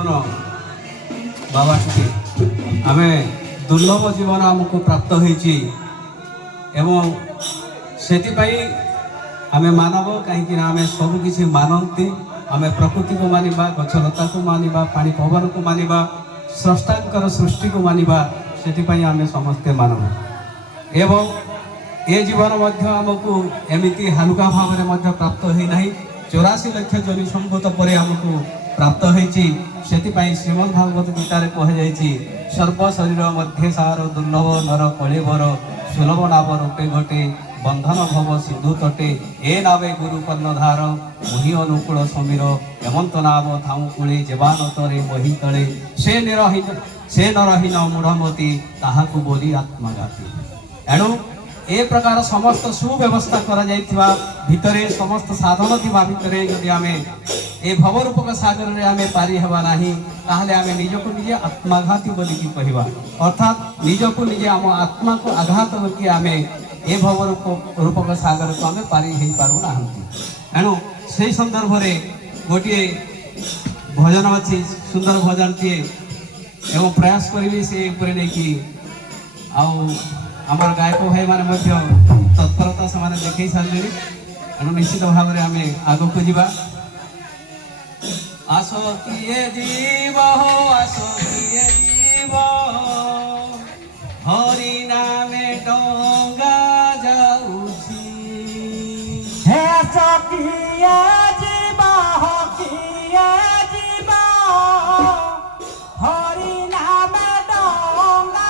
জীবন বাবা টি আমি দুর্লভ জীবন আমাকে প্রাপ্ত হয়েছি এবং সেপাই আমি মানব কहीं আমি सबकिछि मानती आम प्रकृति को मानिबा गछलता को मानिबा पानी पवन को मानिबा स्रष्टांकर सृष्टि को मानिबा सेपाई आम समस्ते मानव एवं ए जीवन आमको एमती हालुका भाव में प्राप्त होना 84 लाख जनि संभूत पर आमको प्राप्त होती श्रीमद भागवत गीतार कहुई सर्व शरीर मध्य सार दुर्लभ नर कलिवर सुलभ नाव रूपे घटे बंधन भव सिंधु तटे ए नावे गुरु कर्णधार मुहि अनुकूल समीर हेमंत नाव धाऊ कूले जेवानतरे मही तले से नरहीन मूढ़मती ताहाकु बोली आत्मघाती एणु ए प्रकार समस्त सुव्यवस्था करा जाइथिबा भितरे समस्त साधन थिबा भितरे यदि आमे ए भवरूपक सागर रे आमे पारी हेबा नाही ताहले आमे निजको निजे आत्मघाती बोली की कहिबा अर्थात निजको निजे आम आत्मा को आघात होकी आमे ए भवरूपक सागर को आमे पारी हेई पारु नाहंती एणु सेही संदर्भ रे गोटिए भजन अछि सुंदर भजन टिए एवं प्रयास करिबी से ऊपर नै की आउ आमर गायक भाई मैंने तत्परता से देखे सारे तेणु निश्चित भाव में आम आग को जा आस किए जीव हो आस किए जीव हरि नामे डंगा जाऊची हे आस किए जीव हो किए जीव हरि नामे डंगा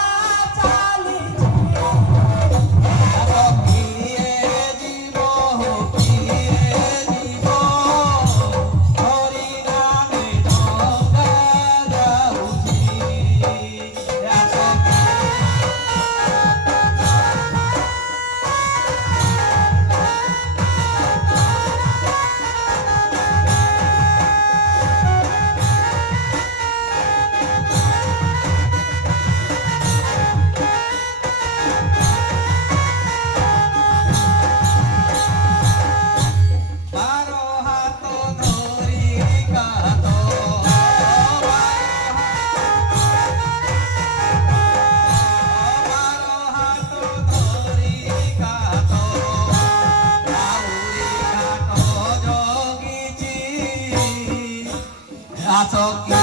That's all.